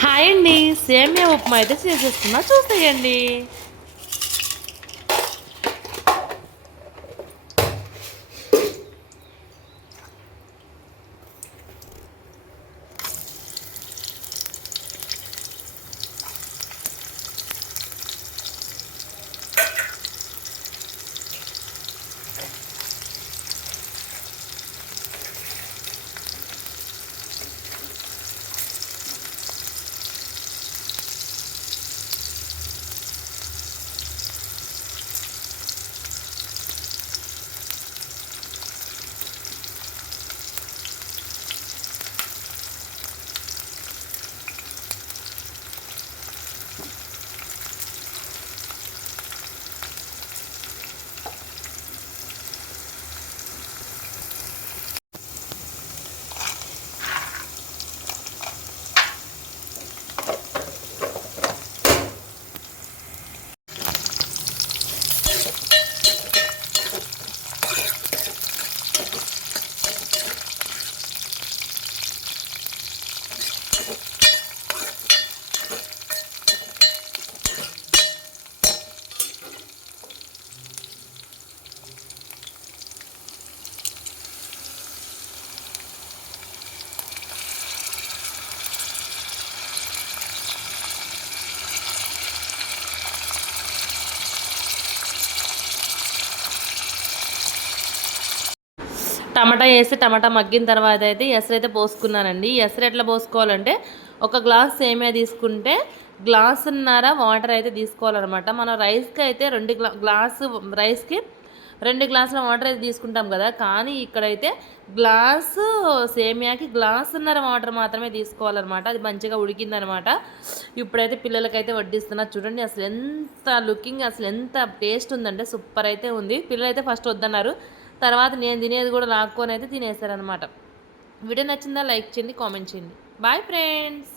Hi అండి. సేమియా ఉప్మా అయితే చేసేస్తున్నా చూసేయండి. టమాటా వేసి టమాటా మగ్గిన తర్వాత అయితే ఎసరు అయితే పోసుకున్నానండి. ఎసరు ఎట్లా పోసుకోవాలంటే ఒక గ్లాస్ సేమియా తీసుకుంటే గ్లాసున్నర వాటర్ అయితే తీసుకోవాలన్నమాట. మనం రైస్కి అయితే గ్లాసు రైస్కి 2 గ్లాసుల వాటర్ అయితే తీసుకుంటాం కదా, కానీ ఇక్కడైతే గ్లాసు సేమియాకి గ్లాసున్నర వాటర్ మాత్రమే తీసుకోవాలన్నమాట. అది మంచిగా ఉడికిందనమాట. ఇప్పుడైతే పిల్లలకైతే వడ్డిస్తున్నా చూడండి. అసలు ఎంత లుకింగ్, అసలు ఎంత టేస్ట్ ఉందంటే సూపర్ అయితే ఉంది. పిల్లలైతే ఫస్ట్ వద్దన్నారు, తర్వాత నేను తినేది కూడా లాక్కొని అయితే తినేసారనమాట. వీడియో నచ్చిందా? లైక్ చేయండి, కామెంట్ చేయండి. Bye friends.